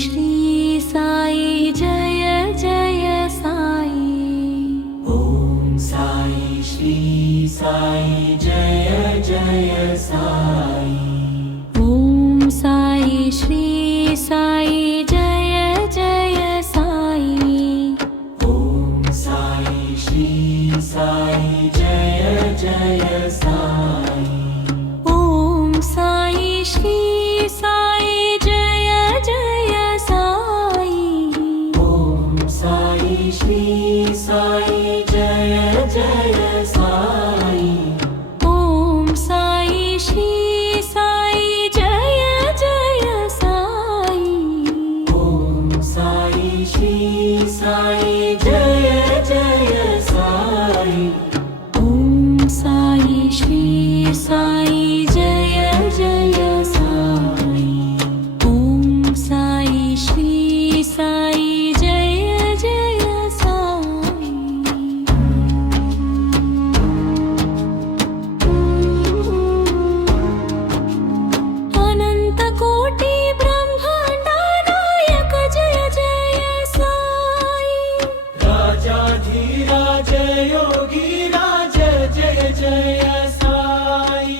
श्री साई जय जय साई। ओम साई श्री साई जय जय साई। ओम साई श्री साई जय जय साई। ओम साई श्री साई जय जय साई। ओम साई श्री साई जय जय साई। ओम साई श्री साई जय जय साई। ओम साई श्री साई जय जय साई। ओम साई श्री साई जय जय साई। ओम साई श्री साई जय जय साई। ओम साई श्री साई जय जय साई। अनंत कोटि ब्रह्मांड नायक जय जय साई। राजाधिराज योगी राज जय जय साई।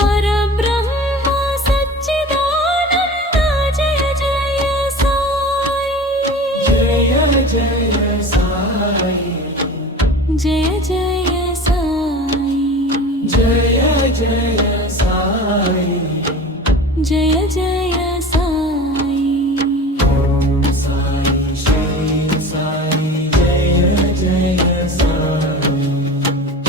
परब्रह्म सच्चिदानंद जय जय साई। जय जय साई। जय जय साई। जय जय साई। जय जय साई। ओम साई श्री साई जय जय साई।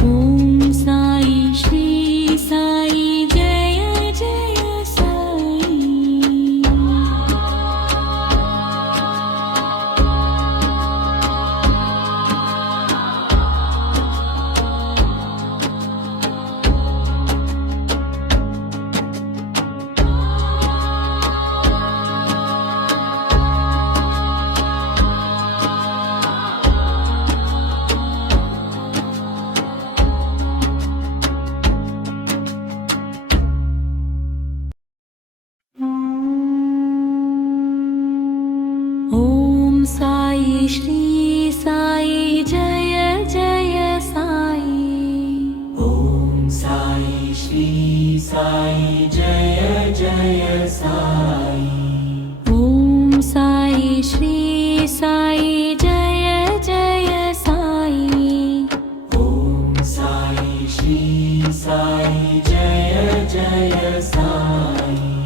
ओम साई श्री साई जय जय साई। ओम साई श्री साई जय जय साई। ओम साई श्री साई जय जय साई। ओम साई श्री साई जय जय साई। ओम साई श्री साई जय जय साई।